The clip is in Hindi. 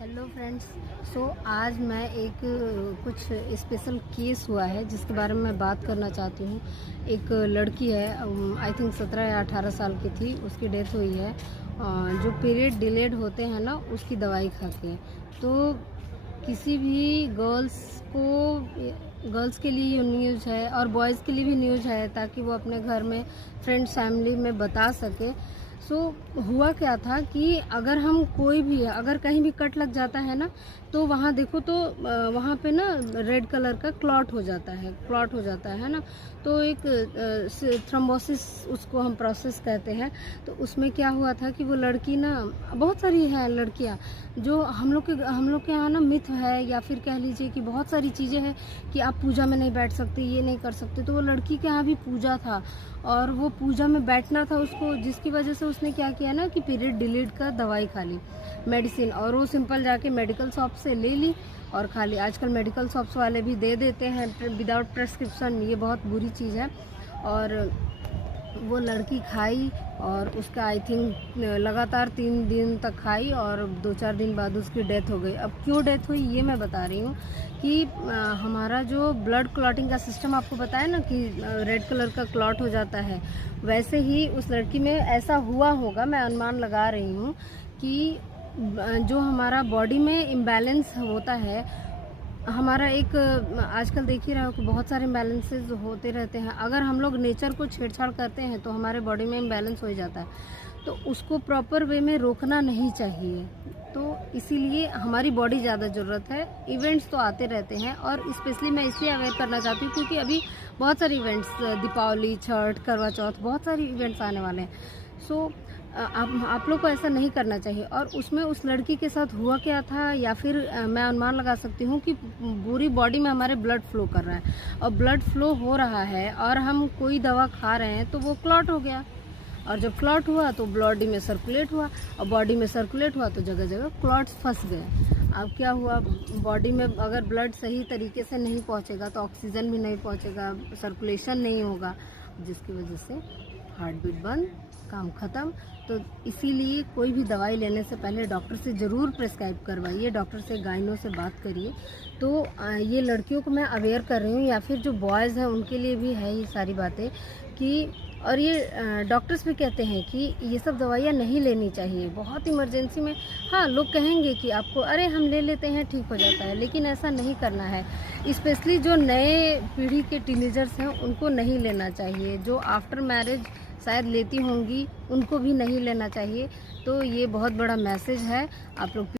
Hello friends. आज मैं एक कुछ स्पेशल केस हुआ है जिसके बारे में मैं बात करना चाहती हूँ। एक लड़की है, आई थिंक 17 या 18 साल की थी, उसकी डेथ हुई है। जो पीरियड डिलेड होते हैं ना, उसकी दवाई खा के। तो किसी भी गर्ल्स के लिए ये न्यूज़ है और बॉयज़ के लिए भी न्यूज़ है, ताकि वो अपने घर में, फ्रेंड्स, फैमिली में बता सके। हुआ क्या था कि अगर कहीं भी कट लग जाता है ना, तो वहाँ देखो तो वहाँ पे ना रेड कलर का क्लॉट हो जाता है ना। तो एक थ्रोम्बोसिस उसको हम प्रोसेस कहते हैं। तो उसमें क्या हुआ था कि वो लड़की ना, बहुत सारी है लड़कियाँ जो हम लोग के यहाँ ना मिथ है, या फिर कह लीजिए कि बहुत सारी चीज़ें हैं कि आप पूजा में नहीं बैठ सकते, ये नहीं कर सकते। तो वो लड़की के यहाँ भी पूजा था और वो पूजा में बैठना था उसको, जिसकी वजह से उसने क्या किया ना कि पीरियड डिलीट का दवाई खा ली, मेडिसिन। और वो सिंपल जाके मेडिकल शॉप से ले ली और खा ली। आजकल मेडिकल शॉप्स वाले भी दे देते हैं विदाउट प्रेस्क्रिप्शन, ये बहुत बुरी चीज़ है। और वो लड़की खाई और उसका आई थिंक लगातार 3 दिन तक खाई और 2-4 दिन बाद उसकी डेथ हो गई। अब क्यों डेथ हुई ये मैं बता रही हूँ कि हमारा जो ब्लड क्लॉटिंग का सिस्टम आपको बताया ना कि रेड कलर का क्लॉट हो जाता है, वैसे ही उस लड़की में ऐसा हुआ होगा। मैं अनुमान लगा रही हूँ कि जो हमारा बॉडी में इम्बैलेंस होता है, हमारा एक आजकल देख ही रहे हो कि बहुत सारे इम्बैलेंसेस होते रहते हैं। अगर हम लोग नेचर को छेड़छाड़ करते हैं तो हमारे बॉडी में इम्बैलेंस हो जाता है। तो उसको प्रॉपर वे में रोकना नहीं चाहिए। तो इसीलिए हमारी बॉडी ज़्यादा ज़रूरत है। इवेंट्स तो आते रहते हैं और स्पेशली मैं इसलिए अवेयर करना चाहती हूँ क्योंकि अभी बहुत सारे इवेंट्स, दीपावली, छठ, करवा चौथ, बहुत सारे इवेंट्स आने वाले हैं। आप लोग को ऐसा नहीं करना चाहिए। और उसमें उस लड़की के साथ हुआ क्या था, या फिर मैं अनुमान लगा सकती हूँ कि पूरी बॉडी में हमारे ब्लड फ्लो कर रहा है और ब्लड फ्लो हो रहा है और हम कोई दवा खा रहे हैं तो वो क्लॉट हो गया। और जब क्लॉट हुआ तो बॉडी में सर्कुलेट हुआ और बॉडी में सर्कुलेट हुआ तो जगह जगह क्लॉट्स फंस गए। अब क्या हुआ, बॉडी में अगर ब्लड सही तरीके से नहीं पहुँचेगा तो ऑक्सीजन भी नहीं पहुँचेगा, सर्कुलेशन नहीं होगा, जिसकी वजह से हार्ट बीट बंद, काम ख़त्म। तो इसीलिए कोई भी दवाई लेने से पहले डॉक्टर से ज़रूर प्रेस्क्राइब करवाइए, डॉक्टर से, गाइनो से बात करिए। तो ये लड़कियों को मैं अवेयर कर रही हूँ, या फिर जो बॉयज़ हैं उनके लिए भी है ये सारी बातें कि, और ये डॉक्टर्स भी कहते हैं कि ये सब दवाइयाँ नहीं लेनी चाहिए बहुत इमरजेंसी में। हाँ, लोग कहेंगे कि आपको, अरे हम ले लेते हैं ठीक हो जाता है, लेकिन ऐसा नहीं करना है। स्पेशली जो नए पीढ़ी के टीनेजर्स हैं उनको नहीं लेना चाहिए। जो आफ्टर मैरिज शायद लेती होंगी उनको भी नहीं लेना चाहिए। तो ये बहुत बड़ा मैसेज है आप लोग